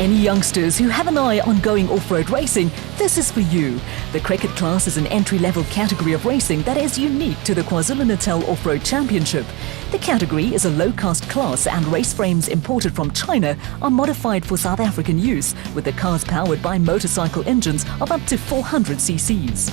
Any youngsters who have an eye on going off-road racing, this is for you. The cricket class is an entry-level category of racing that is unique to the KwaZulu-Natal Off-Road Championship. The category is a low-cost class and race frames imported from China are modified for South African use, with the cars powered by motorcycle engines of up to 400 cc's.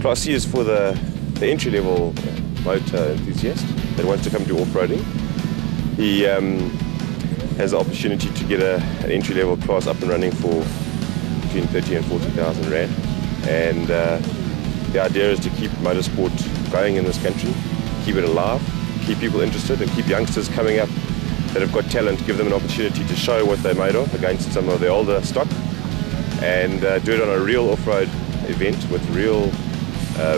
Class C is for the entry-level motor enthusiast that wants to come to off-roading. He has the opportunity to get an entry-level class up and running for between 30 and 40,000 rand. And the idea is to keep motorsport going in this country, keep it alive, keep people interested and keep youngsters coming up that have got talent, give them an opportunity to show what they're made of against some of the older stock, and do it on a real off-road event with real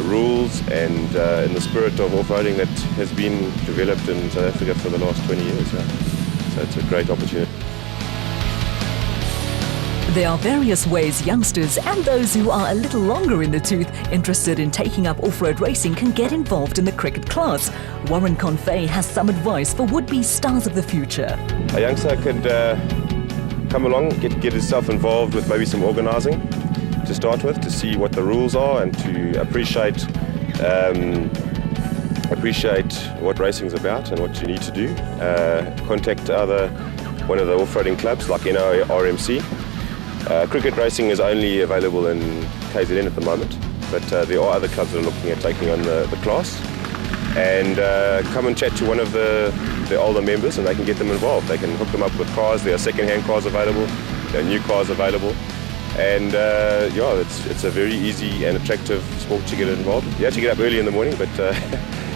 rules and in the spirit of off-roading that has been developed in South Africa for the last 20 years. Yeah. So it's a great opportunity. There are various ways youngsters and those who are a little longer in the tooth interested in taking up off-road racing can get involved in the cricket class. Warren Confey has some advice for would-be stars of the future. A youngster could come along, get himself involved with maybe some organising to start with, to see what the rules are and to appreciate what racing is about and what you need to do. Contact one of the off-roading clubs like NRMC. Cricket racing is only available in KZN at the moment, but there are other clubs that are looking at taking on the class. And come and chat to one of the older members and they can get them involved. They can hook them up with cars. There are second-hand cars available, there are new cars available. And yeah, it's a very easy and attractive sport to get involved. You have to get up early in the morning, but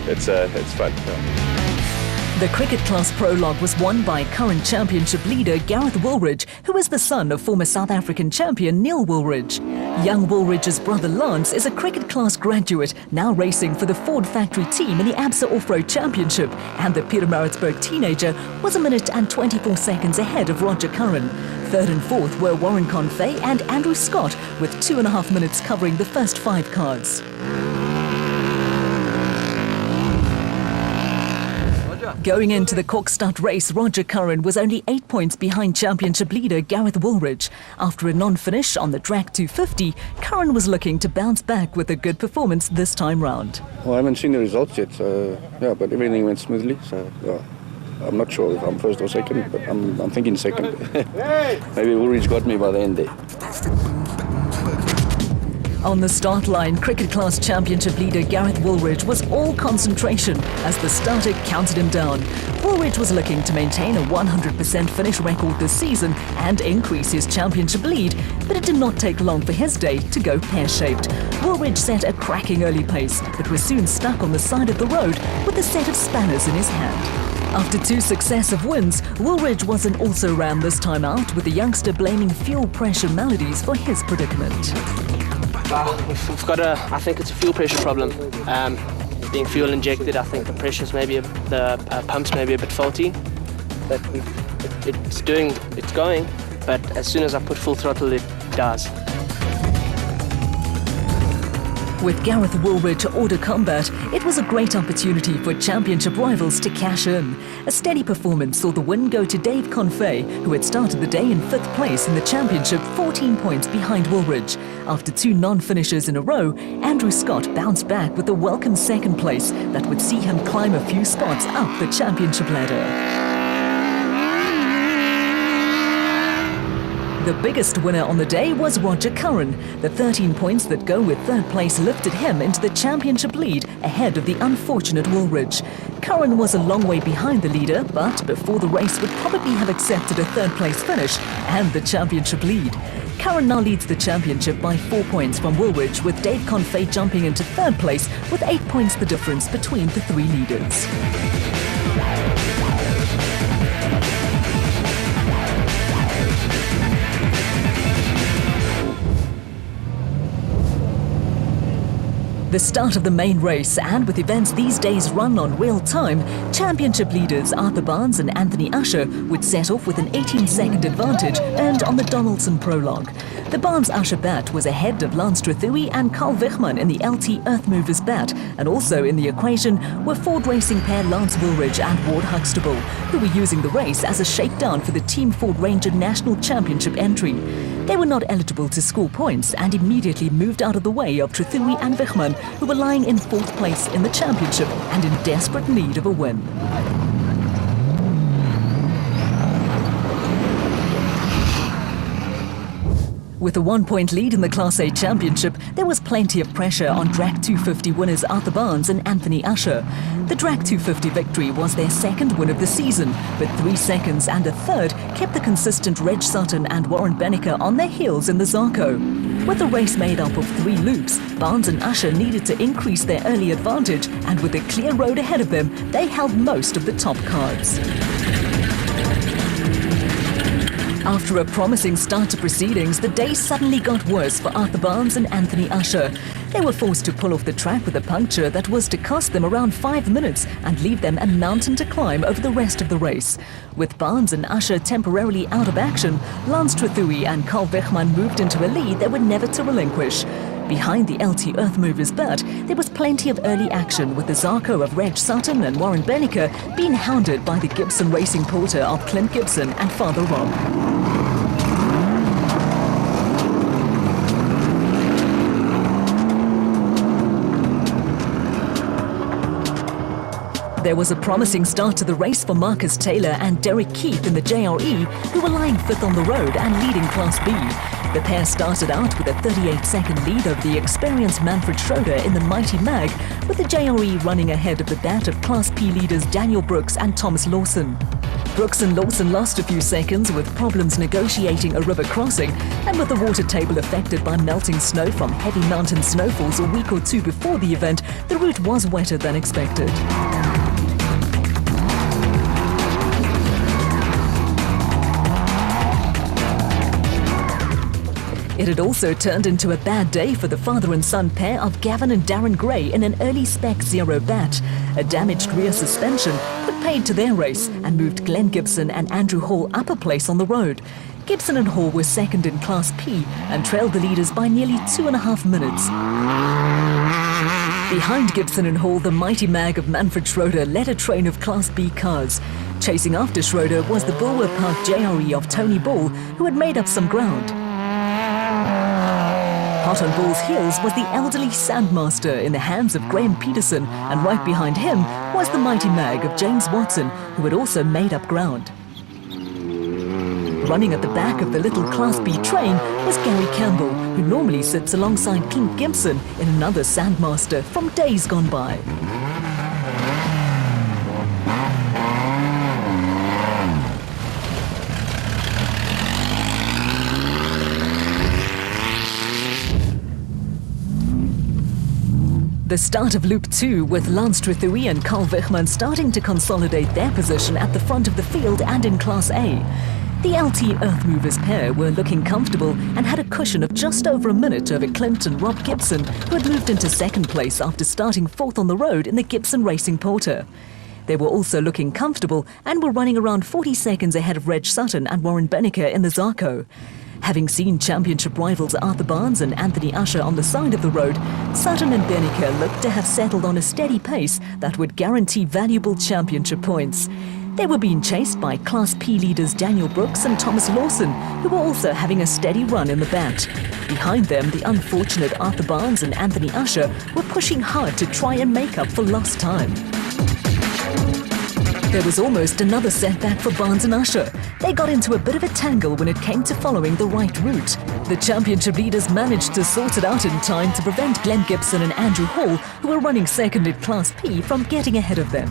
it's fun. Yeah. The cricket class prologue was won by current championship leader Gareth Woolridge, who is the son of former South African champion Neil Woolridge. Young Woolridge's brother Lance is a cricket class graduate, now racing for the Ford factory team in the ABSA Off-Road Championship, and the Pietermaritzburg teenager was 1 minute and 24 seconds ahead of Roger Curran. Third and fourth were Warren Confey and Andrew Scott, with 2.5 minutes covering the first 5 cards. Going into the Kokstad race, Roger Curran was only 8 points behind championship leader Gareth Woolridge. After a non-finish on the track 250, Curran was looking to bounce back with a good performance this time round. Well, I haven't seen the results yet, so, yeah, but everything went smoothly. So yeah, I'm not sure if I'm first or second, but I'm thinking second. Maybe Woolridge got me by the end there. On the start line, cricket class championship leader Gareth Woolridge was all concentration as the starter counted him down. Woolridge was looking to maintain a 100% finish record this season and increase his championship lead, but it did not take long for his day to go pear-shaped. Woolridge set a cracking early pace, but was soon stuck on the side of the road with a set of spanners in his hand. After 2 successive wins, Woolridge wasn't also ran this time out, with the youngster blaming fuel pressure maladies for his predicament. We've got I think it's a fuel pressure problem. Being fuel injected, I think the pressures the pumps may be a bit faulty. But it's going, but as soon as I put full throttle, it dies. With Gareth Woolridge to order combat, it was a great opportunity for championship rivals to cash in. A steady performance saw the win go to Dave Confey, who had started the day in 5th place in the championship, 14 points behind Woolridge. After 2 non-finishers in a row, Andrew Scott bounced back with a welcome 2nd place that would see him climb a few spots up the championship ladder. The biggest winner on the day was Roger Curran. The 13 points that go with 3rd place lifted him into the championship lead ahead of the unfortunate Woolridge. Curran was a long way behind the leader, but before the race would probably have accepted a 3rd place finish and the championship lead. Curran now leads the championship by 4 points from Woolridge, with Dave Confey jumping into 3rd place with 8 points the difference between the 3 leaders. The start of the main race, and with events these days run on real time, championship leaders Arthur Barnes and Anthony Usher would set off with an 18-second advantage earned on the Donaldson prologue. The Barnes-Usher bat was ahead of Lance Trethui and Carl Wichmann in the LT Earthmovers bat, and also in the equation were Ford Racing pair Lance Woolridge and Ward Huxtable, who were using the race as a shakedown for the Team Ford Ranger National Championship entry. They were not eligible to score points and immediately moved out of the way of Trethui and Wichmann, who were lying in 4th place in the championship and in desperate need of a win. With a 1-point lead in the Class A Championship, there was plenty of pressure on Drac 250 winners Arthur Barnes and Anthony Usher. The Drac 250 victory was their 2nd win of the season, but 3 seconds and a third kept the consistent Reg Sutton and Warren Benneker on their heels in the Zarco. With the race made up of 3 loops, Barnes and Usher needed to increase their early advantage, and with a clear road ahead of them, they held most of the top cards. After a promising start to proceedings, the day suddenly got worse for Arthur Barnes and Anthony Usher. They were forced to pull off the track with a puncture that was to cost them around 5 minutes and leave them a mountain to climb over the rest of the race. With Barnes and Usher temporarily out of action, Lance Trethui and Carl Wichmann moved into a lead they were never to relinquish. Behind the LT Earthmovers bat, there was plenty of early action, with the Zarco of Reg Sutton and Warren Benneker being hounded by the Gibson Racing Porter of Clint Gibson and Father Rob. There was a promising start to the race for Marcus Taylor and Derek Keith in the JRE, who were lying 5th on the road and leading Class B. The pair started out with a 38-second lead over the experienced Manfred Schroeder in the Mighty Mag, with the JRE running ahead of the bat of Class P leaders Daniel Brooks and Thomas Lawson. Brooks and Lawson lost a few seconds with problems negotiating a river crossing, and with the water table affected by melting snow from heavy mountain snowfalls a week or 2 before the event, the route was wetter than expected. It had also turned into a bad day for the father and son pair of Gavin and Darren Gray in an early Spec 0 bat. A damaged rear suspension put paid to their race and moved Glenn Gibson and Andrew Hall up a place on the road. Gibson and Hall were 2nd in Class P and trailed the leaders by nearly 2.5 minutes. Behind Gibson and Hall, the Mighty Mag of Manfred Schroeder led a train of Class B cars. Chasing after Schroeder was the Bulwer Park JRE of Tony Ball, who had made up some ground. Hot on Ball's heels was the elderly Sandmaster in the hands of Graham Peterson, and right behind him was the Mighty Mag of James Watson, who had also made up ground. Running at the back of the little Class B train was Gary Campbell, who normally sits alongside Clint Gibson in another Sandmaster from days gone by. The start of Loop 2, with Lance Trethui and Carl Wichmann starting to consolidate their position at the front of the field and in Class A. The LT Earthmovers pair were looking comfortable and had a cushion of just over a minute over Clint and Rob Gibson, who had moved into 2nd place after starting 4th on the road in the Gibson Racing Porter. They were also looking comfortable and were running around 40 seconds ahead of Reg Sutton and Warren Benneker in the Zarco. Having seen championship rivals Arthur Barnes and Anthony Usher on the side of the road, Sutton and Benneker looked to have settled on a steady pace that would guarantee valuable championship points. They were being chased by Class P leaders Daniel Brooks and Thomas Lawson, who were also having a steady run in the bat. Behind them, the unfortunate Arthur Barnes and Anthony Usher were pushing hard to try and make up for lost time. There was almost another setback for Barnes and Usher. They got into a bit of a tangle when it came to following the right route. The championship leaders managed to sort it out in time to prevent Glenn Gibson and Andrew Hall, who were running 2nd in Class P, from getting ahead of them.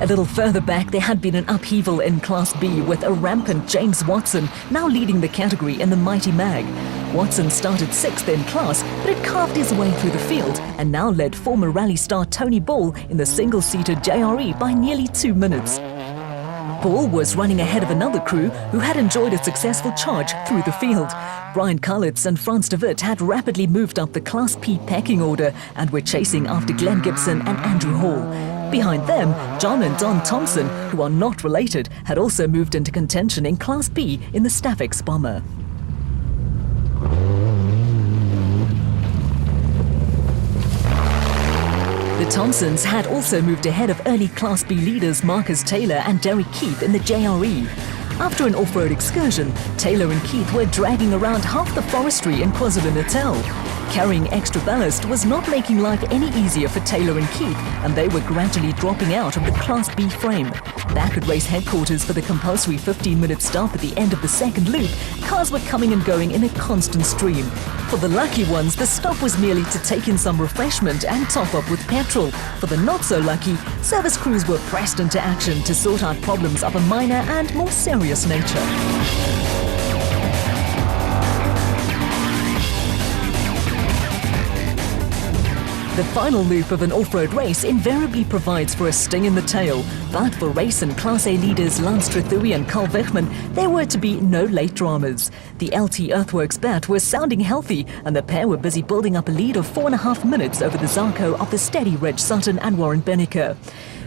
A little further back, there had been an upheaval in Class B, with a rampant James Watson now leading the category in the Mighty Mag. Watson started 6th in class, but had carved his way through the field and now led former rally star Tony Ball in the single-seater JRE by nearly 2 minutes. Ball was running ahead of another crew who had enjoyed a successful charge through the field. Brian Kalitz and Frans de Wit had rapidly moved up the Class P pecking order and were chasing after Glenn Gibson and Andrew Hall. Behind them, John and Don Thompson, who are not related, had also moved into contention in Class B in the Staffix bomber. The Thompsons had also moved ahead of early Class B leaders Marcus Taylor and Derek Keith in the JRE. After an off-road excursion, Taylor and Keith were dragging around half the forestry in KwaZulu-Natal. Carrying extra ballast was not making life any easier for Taylor and Keith, and they were gradually dropping out of the Class B frame. Back at race headquarters for the compulsory 15-minute stop at the end of the second loop, cars were coming and going in a constant stream. For the lucky ones, the stop was merely to take in some refreshment and top up with petrol. For the not-so-lucky, service crews were pressed into action to sort out problems of a minor and more serious nature. The final loop of an off-road race invariably provides for a sting in the tail, but for race and Class A leaders Lance Trethewey and Carl Wegman, there were to be no late dramas. The LT Earthworks bat was sounding healthy, and the pair were busy building up a lead of 4.5 minutes over the Zarco of the steady Reg Sutton and Warren Benneker.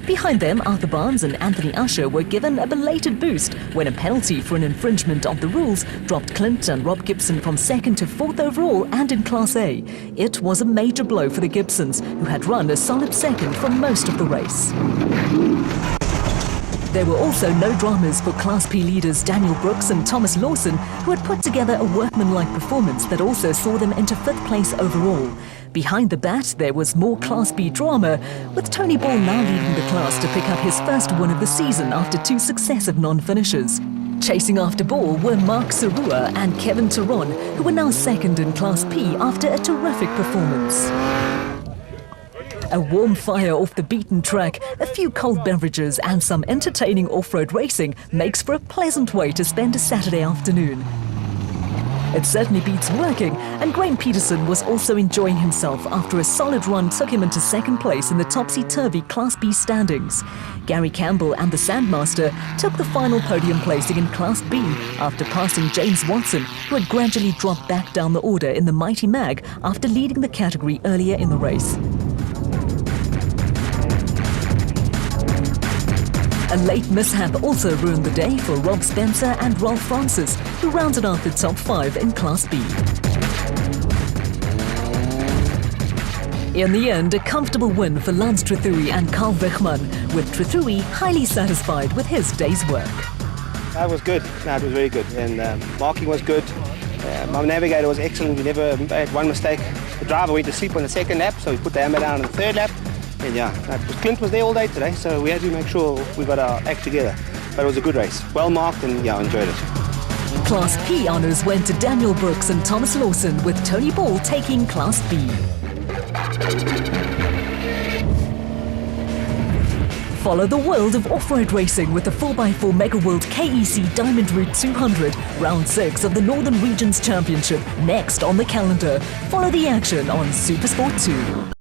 Behind them, Arthur Barnes and Anthony Usher were given a belated boost when a penalty for an infringement of the rules dropped Clint and Rob Gibson from 2nd to 4th overall and in Class A. It was a major blow for the Gibsons, who had run a solid 2nd for most of the race. There were also no dramas for Class P leaders Daniel Brooks and Thomas Lawson, who had put together a workmanlike performance that also saw them into 5th place overall. Behind the bat, there was more Class B drama, with Tony Ball now leading the class to pick up his first win of the season after 2 successive non-finishes. Chasing after Ball were Mark Sarua and Kevin Teron, who were now 2nd in Class P after a terrific performance. A warm fire off the beaten track, a few cold beverages and some entertaining off-road racing makes for a pleasant way to spend a Saturday afternoon. It certainly beats working, and Graham Peterson was also enjoying himself after a solid run took him into 2nd place in the topsy-turvy Class B standings. Gary Campbell and the Sandmaster took the final podium placing in Class B after passing James Watson, who had gradually dropped back down the order in the Mighty Mag after leading the category earlier in the race. A late mishap also ruined the day for Rob Spencer and Ralph Francis, who rounded out the top 5 in Class B. In the end, a comfortable win for Lance Trethewey and Carl Wegman, with Trethewey highly satisfied with his day's work. That was good. No, it was very good, and marking was good. My navigator was excellent. We never had one mistake. The driver went to sleep on the 2nd lap, so we put the hammer down on the 3rd lap. And yeah, Clint was there all day today, so we had to make sure we got our act together. But it was a good race, well marked, and yeah, I enjoyed it. Class P honours went to Daniel Brooks and Thomas Lawson, with Tony Ball taking Class B. Follow the world of off-road racing with the 4x4 Mega World KEC Diamond Route 200, Round 6 of the Northern Regions Championship, next on the calendar. Follow the action on Supersport 2.